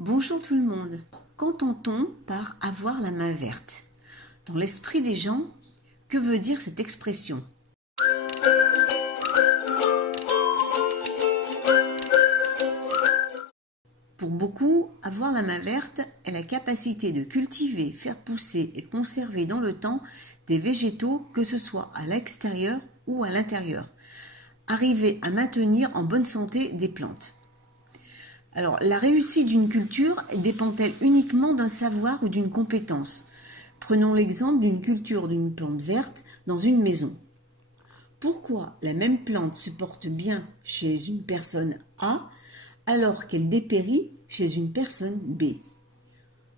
Bonjour tout le monde. Qu'entend-on par avoir la main verte? Dans l'esprit des gens, que veut dire cette expression? Pour beaucoup, avoir la main verte est la capacité de cultiver, faire pousser et conserver dans le temps des végétaux, que ce soit à l'extérieur ou à l'intérieur. Arriver à maintenir en bonne santé des plantes. Alors, la réussite d'une culture dépend-elle uniquement d'un savoir ou d'une compétence? Prenons l'exemple d'une culture d'une plante verte dans une maison. Pourquoi la même plante se porte bien chez une personne A alors qu'elle dépérit chez une personne B?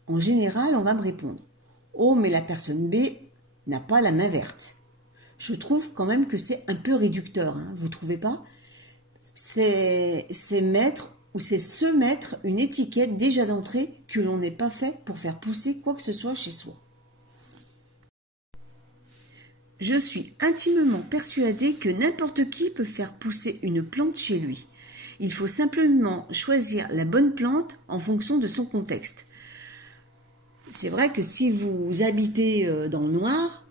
En général, on va me répondre « Oh, mais la personne B n'a pas la main verte ». Je trouve quand même que c'est un peu réducteur, hein, vous ne trouvez pas? C'est mettre ou c'est se mettre une étiquette déjà d'entrée que l'on n'est pas fait pour faire pousser quoi que ce soit chez soi. Je suis intimement persuadée que n'importe qui peut faire pousser une plante chez lui. Il faut simplement choisir la bonne plante en fonction de son contexte. C'est vrai que si vous habitez dans le noir,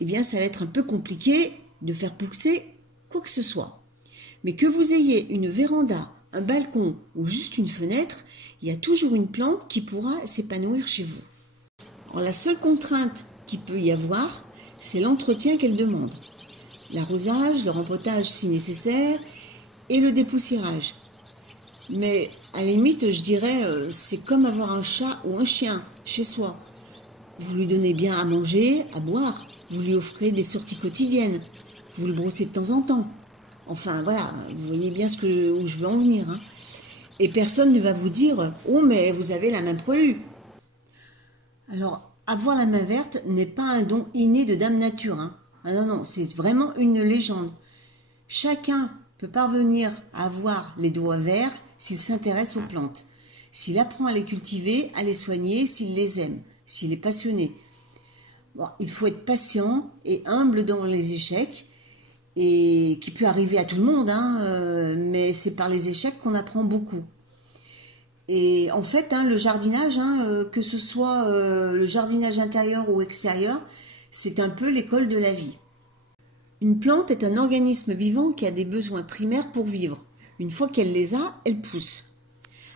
eh bien ça va être un peu compliqué de faire pousser quoi que ce soit. Mais que vous ayez une véranda, un balcon ou juste une fenêtre, il y a toujours une plante qui pourra s'épanouir chez vous. Alors, la seule contrainte qu'il peut y avoir, c'est l'entretien qu'elle demande. L'arrosage, le rempotage si nécessaire et le dépoussiérage. Mais à la limite, je dirais, c'est comme avoir un chat ou un chien chez soi. Vous lui donnez bien à manger, à boire, vous lui offrez des sorties quotidiennes, vous le brossez de temps en temps. Enfin voilà, vous voyez bien où je veux en venir. Hein. Et personne ne va vous dire « Oh, mais vous avez la main poilue ». Alors, avoir la main verte n'est pas un don inné de Dame Nature. Hein. Ah non, non, c'est vraiment une légende. Chacun peut parvenir à avoir les doigts verts s'il s'intéresse aux plantes, s'il apprend à les cultiver, à les soigner, s'il les aime, s'il est passionné. Bon, il faut être patient et humble dans les échecs, et qui peut arriver à tout le monde, hein, mais c'est par les échecs qu'on apprend beaucoup. Et en fait, hein, le jardinage, hein, que ce soit le jardinage intérieur ou extérieur, c'est un peu l'école de la vie. Une plante est un organisme vivant qui a des besoins primaires pour vivre. Une fois qu'elle les a, elle pousse.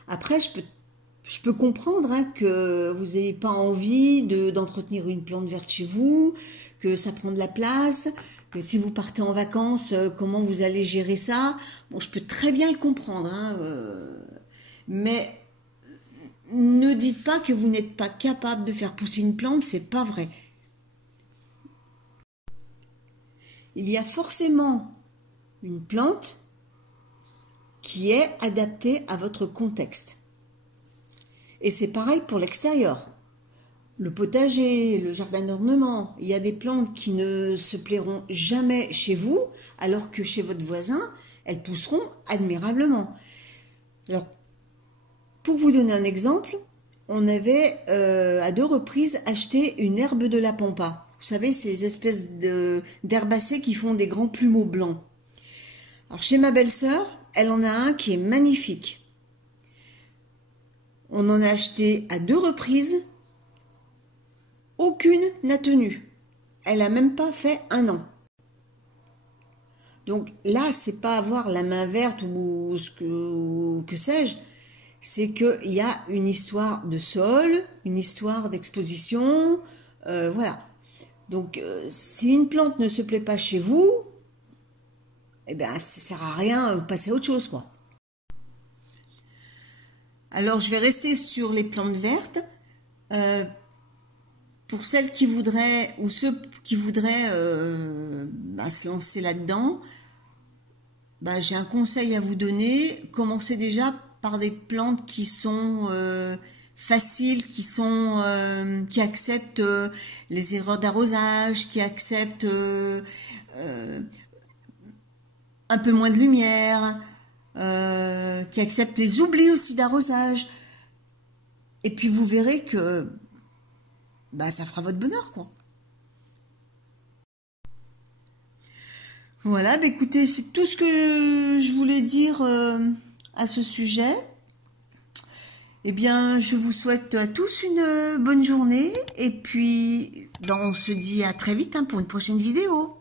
Après, je peux comprendre hein, que vous n'ayez pas envie d'entretenir une plante verte chez vous, que ça prend de la place, que si vous partez en vacances, comment vous allez gérer ça? Bon, je peux très bien le comprendre, hein, mais ne dites pas que vous n'êtes pas capable de faire pousser une plante, c'est pas vrai. Il y a forcément une plante qui est adaptée à votre contexte. Et c'est pareil pour l'extérieur. Le potager, le jardin d'ornement, il y a des plantes qui ne se plairont jamais chez vous, alors que chez votre voisin, elles pousseront admirablement. Alors, pour vous donner un exemple, on avait à 2 reprises acheté une herbe de la pampa. Vous savez, ces espèces d'herbacées qui font des grands plumeaux blancs. Alors, chez ma belle-sœur, elle en a un qui est magnifique. On en a acheté à 2 reprises. Aucune n'a tenu. Elle n'a même pas fait 1 an. Donc là, c'est pas avoir la main verte ou que sais-je. C'est qu'il y a une histoire de sol, une histoire d'exposition. Voilà. Donc si une plante ne se plaît pas chez vous, eh bien, ça sert à rien, vous passez à autre chose, quoi. Alors, je vais rester sur les plantes vertes. Pour celles qui voudraient, ou ceux qui voudraient se lancer là-dedans, j'ai un conseil à vous donner. Commencez déjà par des plantes qui sont faciles, qui acceptent les erreurs d'arrosage, qui acceptent un peu moins de lumière, qui acceptent les oublis aussi d'arrosage. Et puis vous verrez que ça fera votre bonheur, quoi. Voilà, écoutez, c'est tout ce que je voulais dire à ce sujet. Eh bien, je vous souhaite à tous une bonne journée et puis on se dit à très vite pour une prochaine vidéo.